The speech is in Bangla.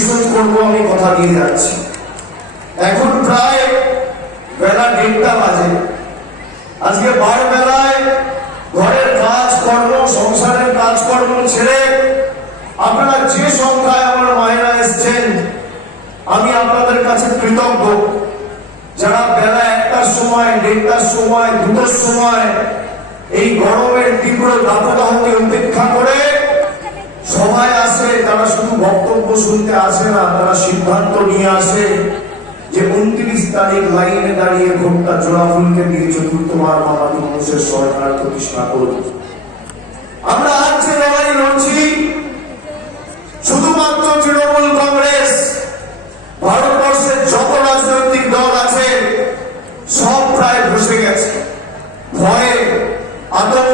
পরিশোধ করবো, আমি কথা দিয়ে যাচ্ছি। এখন প্রায় বেলা 1:30 বাজে। আজকে বার বেলায় ঘরের কাজকর্ম, সংসারের কাজকর্ম ছেড়ে আপনারা যে সংখ্যায় আমার মায়েরা এসছেন, আমি আপনাদের কাছে কৃতজ্ঞ। যারা বেলা 1টার সময়, 1:30টার সময়, 2টার সময় এই গরমের তীব্র দাবদাহকে উপেক্ষা করে সবাই আসে, তারা শুধু বক্তব্য শুনতে আসে না, তারা সিদ্ধান্ত নিয়ে আসে যে 29 তারিখ লাইনে দাঁড়িয়ে ভোটটা জোড়াফুলকে দিয়ে চতুর্থবার বাংলাদেশ মানুষের সরকার প্রতিষ্ঠা করব। আমরা আজ যে লড়াই লড়ছি, শুধুমাত্র তৃণমূল কংগ্রেস, ভারতবর্ষের যত রাজনৈতিক দল আছে সব প্রায় বসে গেছে। ভয়ে, আতঙ্ক